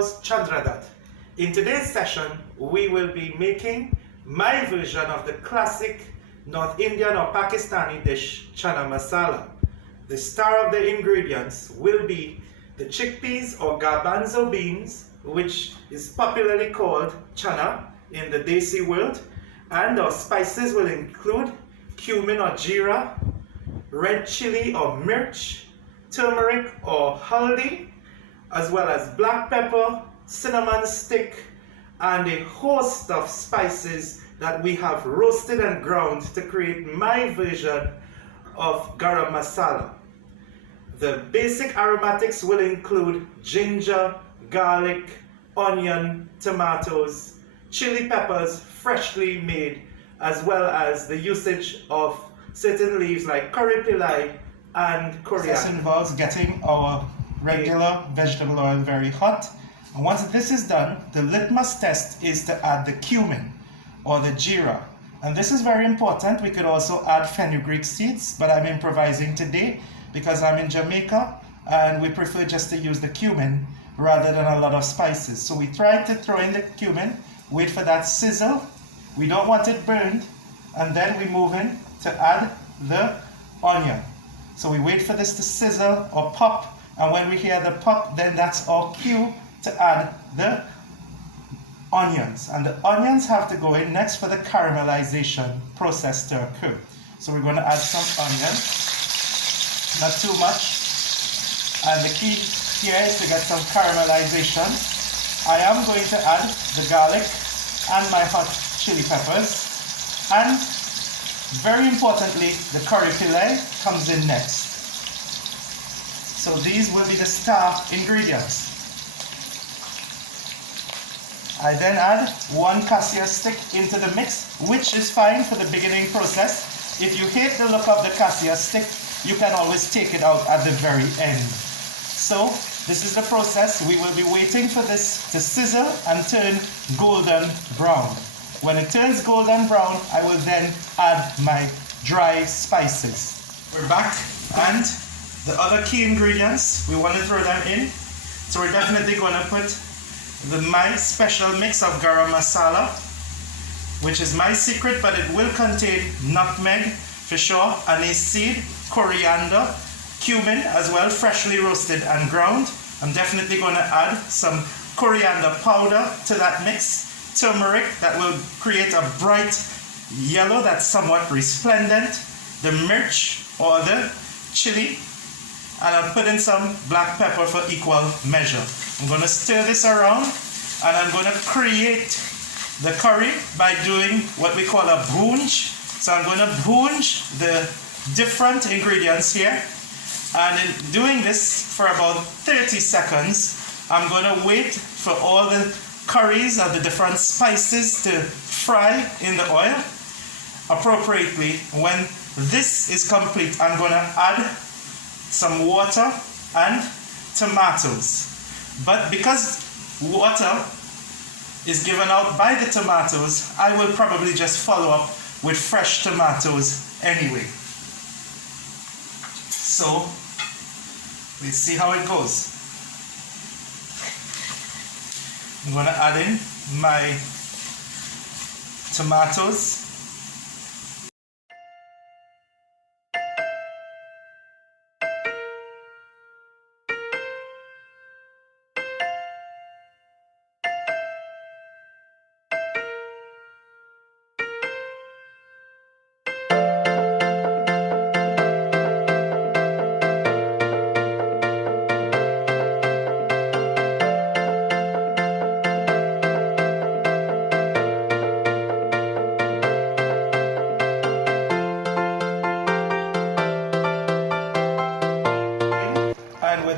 host Chandradat. In today's session, we will be making my version of the classic North Indian or Pakistani dish, Channa Masala. The star of the ingredients will be the chickpeas or garbanzo beans, which is popularly called Channa in the Desi world, and our spices will include cumin or jeera, red chili or mirch, turmeric or haldi, as well as black pepper, cinnamon stick, and a host of spices that we have roasted and ground to create my version of garam masala. The basic aromatics will include ginger, garlic, onion, tomatoes, chili peppers freshly made, as well as the usage of certain leaves like coriander and coriander. This involves getting our regular vegetable oil very hot. And once this is done, the litmus test is to add the cumin or the jeera. And this is very important. We could also add fenugreek seeds, but I'm improvising today because I'm in Jamaica and we prefer just to use the cumin rather than a lot of spices. So we try to throw in the cumin, wait for that sizzle. We don't want it burned, and then we move in to add the onion. So we wait for this to sizzle or pop, and when we hear the pop, then that's our cue to add the onions. And the onions have to go in next for the caramelization process to occur. So we're going to add some onion, not too much. And the key here is to get some caramelization. I am going to add the garlic and my hot chili peppers. And very importantly, the coriander comes in next. So these will be the star ingredients. I then add 1 cassia stick into the mix, which is fine for the beginning process. If you hate the look of the cassia stick, you can always take it out at the very end. So this is the process. We will be waiting for this to sizzle and turn golden brown. When it turns golden brown, I will then add my dry spices. We're back, and the other key ingredients, we want to throw them in. So we're definitely going to put my special mix of garam masala, which is my secret, but it will contain nutmeg for sure, anise seed, coriander, cumin as well, freshly roasted and ground. I'm definitely going to add some coriander powder to that mix, turmeric that will create a bright yellow that's somewhat resplendent, the mirch or the chili, and I'll put in some black pepper for equal measure. I'm going to stir this around, and I'm going to create the curry by doing what we call a bhoonj. So I'm going to bhoonj the different ingredients here, and in doing this for about 30 seconds, I'm going to wait for all the curries or the different spices to fry in the oil appropriately. When this is complete, I'm going to add some water and tomatoes. But because water is given out by the tomatoes, I will probably just follow up with fresh tomatoes anyway. So let's see how it goes. I'm going to add in my tomatoes.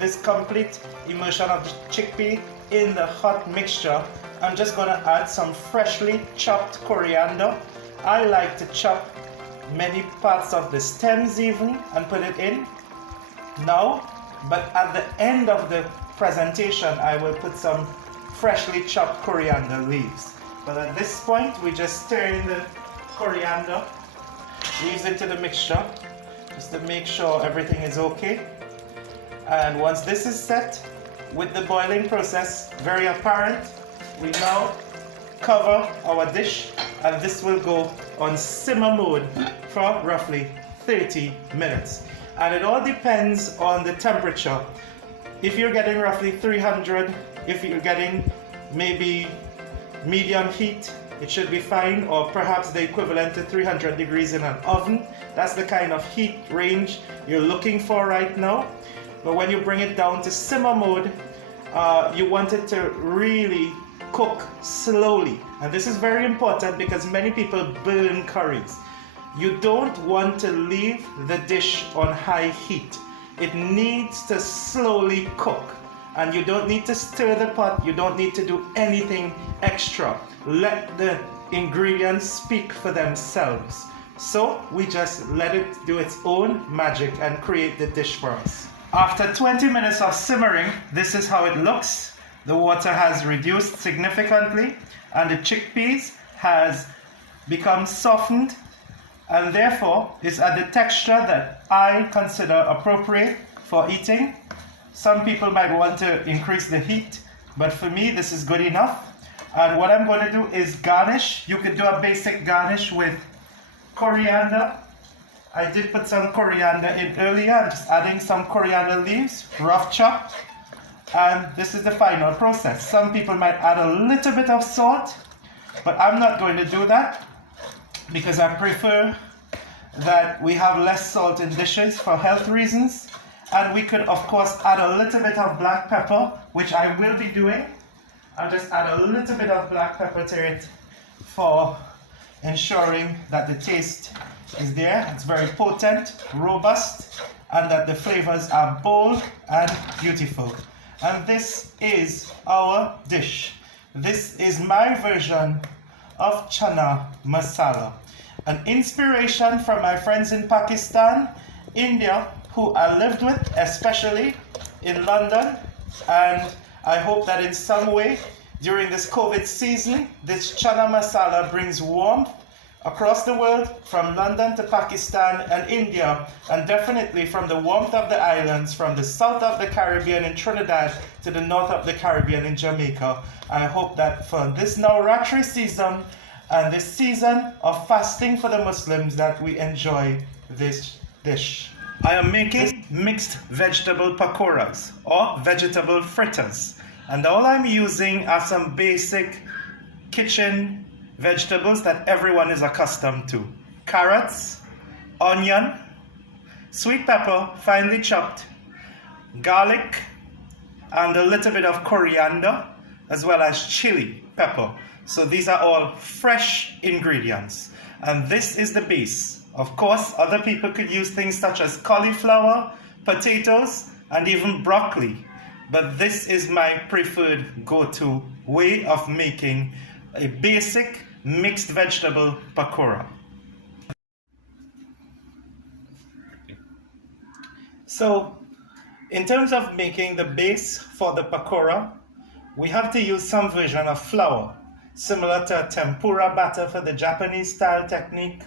This complete immersion of the chickpea in the hot mixture, I'm just going to add some freshly chopped coriander. I like to chop many parts of the stems even and put it in now, but at the end of the presentation I will put some freshly chopped coriander leaves. But at this point we just stir in the coriander leaves into the mixture just to make sure everything is okay. And once this is set, with the boiling process very apparent, we now cover our dish, and this will go on simmer mode for roughly 30 minutes. And it all depends on the temperature. If you're getting roughly 300, if you're getting maybe medium heat, it should be fine, or perhaps the equivalent to 300 degrees in an oven. That's the kind of heat range you're looking for right now. But when you bring it down to simmer mode, you want it to really cook slowly. And this is very important because many people burn curries. You don't want to leave the dish on high heat. It needs to slowly cook. And you don't need to stir the pot. You don't need to do anything extra. Let the ingredients speak for themselves. So we just let it do its own magic and create the dish for us. After 20 minutes of simmering, this is how it looks. The water has reduced significantly and the chickpeas has become softened, and therefore is at the texture that I consider appropriate for eating. Some people might want to increase the heat, but for me this is good enough. And what I'm going to do is garnish. You could do a basic garnish with coriander. I did put some coriander in earlier. I'm just adding some coriander leaves, rough chopped. And this is the final process. Some people might add a little bit of salt, but I'm not going to do that because I prefer that we have less salt in dishes for health reasons. And we could of course add a little bit of black pepper, which I will be doing. I'll just add a little bit of black pepper to it for ensuring that the taste is there. It's very potent, robust, and that the flavors are bold and beautiful. And this is our dish. This is my version of Channa Masala. An inspiration from my friends in Pakistan, India, who I lived with, especially in London. And I hope that in some way, during this COVID season, this Channa Masala brings warmth across the world, from London to Pakistan and India, and definitely from the warmth of the islands, from the south of the Caribbean in Trinidad to the north of the Caribbean in Jamaica. I hope that for this Navratri season and this season of fasting for the Muslims, that we enjoy this dish. I am making mixed vegetable pakoras, or vegetable fritters, and all I'm using are some basic kitchen vegetables that everyone is accustomed to. Carrots, onion, sweet pepper, finely chopped, garlic, and a little bit of coriander, as well as chili pepper. So these are all fresh ingredients. And this is the base. Of course, other people could use things such as cauliflower, potatoes, and even broccoli. But this is my preferred go-to way of making a basic mixed vegetable pakora. So, in terms of making the base for the pakora, we have to use some version of flour, similar to a tempura batter for the Japanese style technique,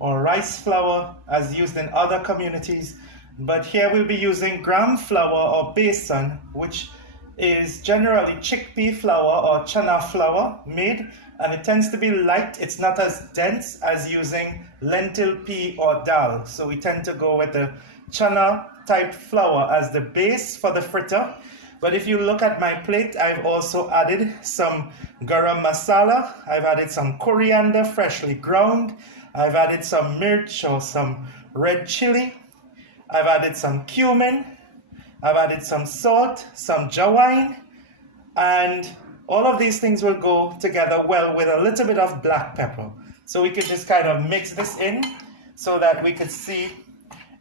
or rice flour as used in other communities. But here we'll be using gram flour or besan, which is generally chickpea flour or chana flour made, and it tends to be light. It's not as dense as using lentil pea or dal. So we tend to go with the chana type flour as the base for the fritter. But if you look at my plate, I've also added some garam masala. I've added some coriander freshly ground. I've added some mirch or some red chili. I've added some cumin. I've added some salt, some jawine, and all of these things will go together well with a little bit of black pepper. So we could just kind of mix this in so that we could see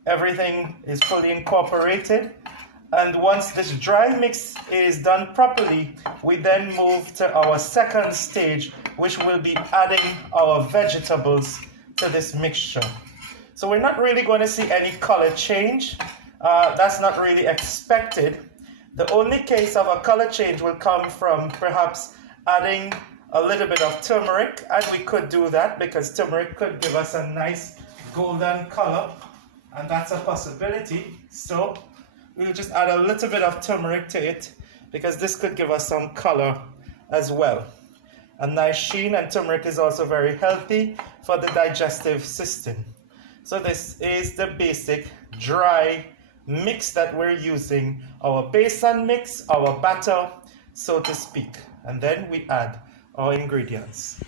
everything is fully incorporated. And once this dry mix is done properly, we then move to our second stage, which will be adding our vegetables to this mixture. So we're not really going to see any color change. That's not really expected. The only case of a color change will come from perhaps adding a little bit of turmeric, and we could do that because turmeric could give us a nice golden color, and that's a possibility. So we'll just add a little bit of turmeric to it because this could give us some color as well. A nice sheen, and turmeric is also very healthy for the digestive system. So this is the basic dry mix that we're using, our besan mix, our batter, so to speak. And then we add our ingredients.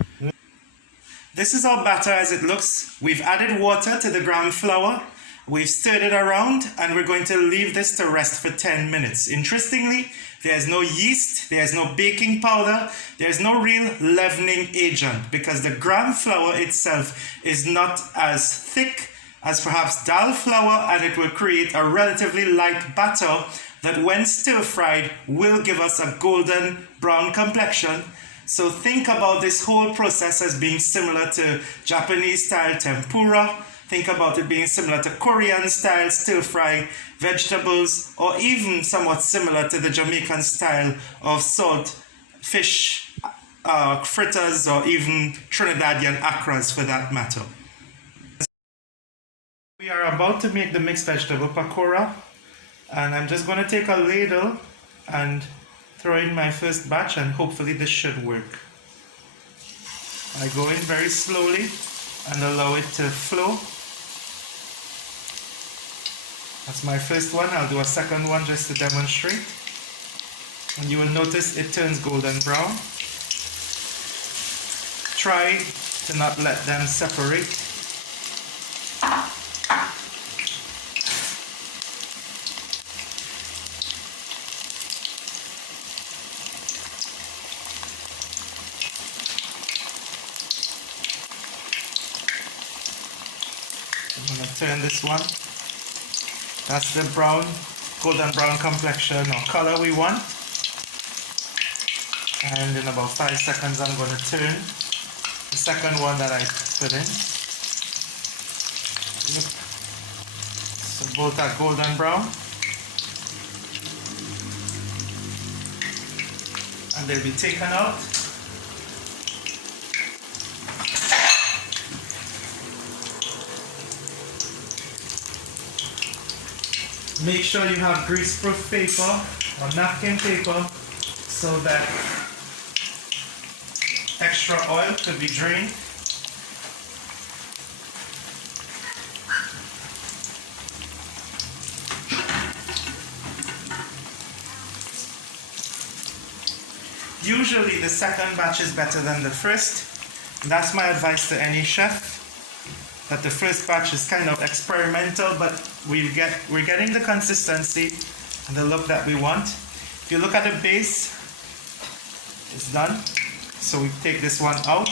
This is our batter as it looks. We've added water to the ground flour. We've stirred it around, and we're going to leave this to rest for 10 minutes. Interestingly, there's no yeast, there's no baking powder, there's no real leavening agent, because the gram flour itself is not as thick as perhaps dal flour, and it will create a relatively light batter that when stir-fried will give us a golden brown complexion. So think about this whole process as being similar to Japanese-style tempura. Think about it being similar to Korean-style stir-fry vegetables, or even somewhat similar to the Jamaican style of salt fish fritters, or even Trinidadian akras for that matter. We are about to make the mixed vegetable pakora, and I'm just going to take a ladle and throw in my first batch, and hopefully this should work. I go in very slowly and allow it to flow. That's my first one. I'll do a second one just to demonstrate. And you will notice it turns golden brown. Try to not let them separate. I'm going to turn this one. That's the brown, golden brown complexion or color we want. And in about 5 seconds I'm going to turn the second one that I put in. Yep. So both are golden brown. And they'll be taken out. Make sure you have grease-proof paper or napkin paper so that extra oil could be drained. Usually the second batch is better than the first. That's my advice to any chef, that the first batch is kind of experimental, but we're getting the consistency and the look that we want. If you look at the base, it's done. So we take this one out.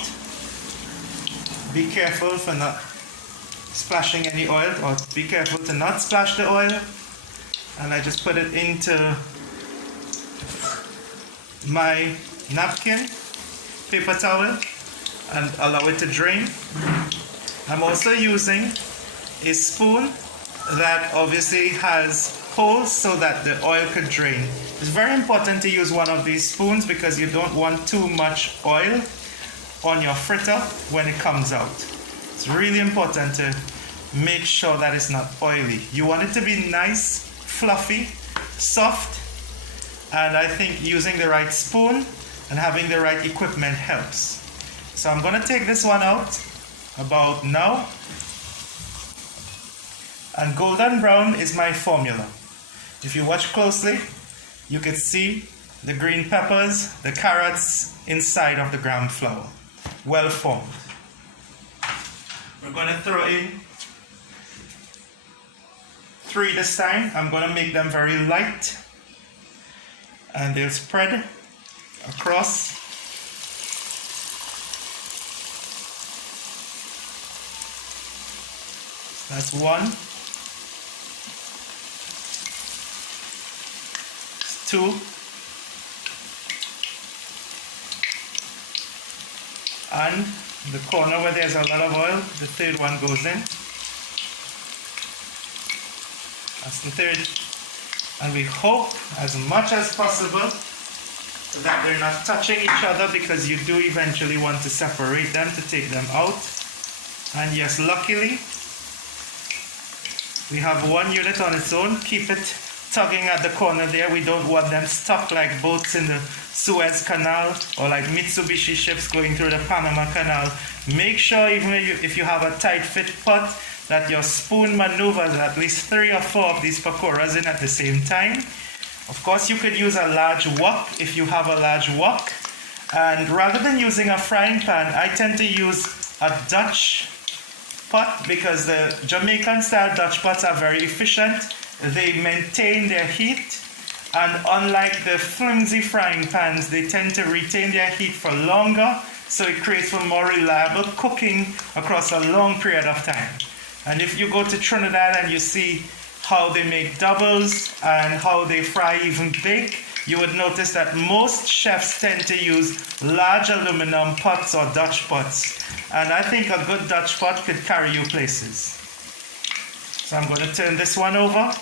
Be careful for not splashing any oil, or be careful to not splash the oil. And I just put it into my napkin, paper towel, and allow it to drain. I'm also using a spoon that obviously has holes so that the oil could drain. It's very important to use one of these spoons because you don't want too much oil on your fritter when it comes out. It's really important to make sure that it's not oily. You want it to be nice, fluffy, soft, and I think using the right spoon and having the right equipment helps. So I'm going to take this one out about now, and golden brown is my formula. If you watch closely, you can see the green peppers, the carrots inside of the ground flour, well formed. We're going to throw in 3 this time. I'm going to make them very light, and they'll spread across. That's 1. 2. And the corner where there's a lot of oil, the 3rd one goes in. That's the 3rd. And we hope as much as possible that they're not touching each other, because you do eventually want to separate them to take them out. And yes, luckily, we have 1 unit on its own. Keep it tugging at the corner there. We don't want them stuck like boats in the Suez Canal or like Mitsubishi ships going through the Panama Canal. Make sure even if you have a tight fit pot that your spoon maneuvers at least 3 or 4 of these pakoras in at the same time. Of course, you could use a large wok if you have a large wok. And rather than using a frying pan, I tend to use a Dutch pot because the Jamaican style Dutch pots are very efficient. They maintain their heat, and unlike the flimsy frying pans, they tend to retain their heat for longer, so it creates for more reliable cooking across a long period of time. And if you go to Trinidad and you see how they make doubles and how they fry even big, you would notice that most chefs tend to use large aluminum pots or Dutch pots. And I think a good Dutch pot could carry you places. So I'm going to turn this one over.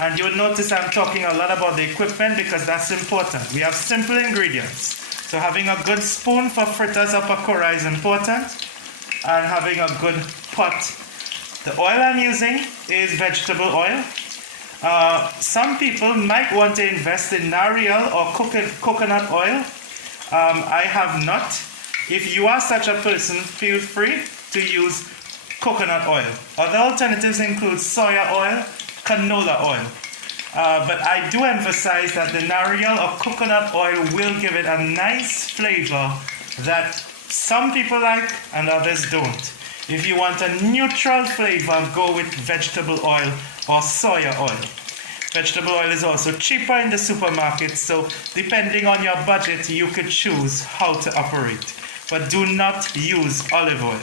And you'll notice I'm talking a lot about the equipment because that's important. We have simple ingredients. So having a good spoon for fritters or pakora is important. And having a good pot. The oil I'm using is vegetable oil. Some people might want to invest in nariyal or coconut oil. I have not. If you are such a person, feel free to use coconut oil. Other alternatives include soya oil, canola oil. But I do emphasize that the nariyal or coconut oil will give it a nice flavor that some people like and others don't. If you want a neutral flavor, go with vegetable oil or soya oil. Vegetable oil is also cheaper in the supermarket, so depending on your budget, you could choose how to operate. But do not use olive oil.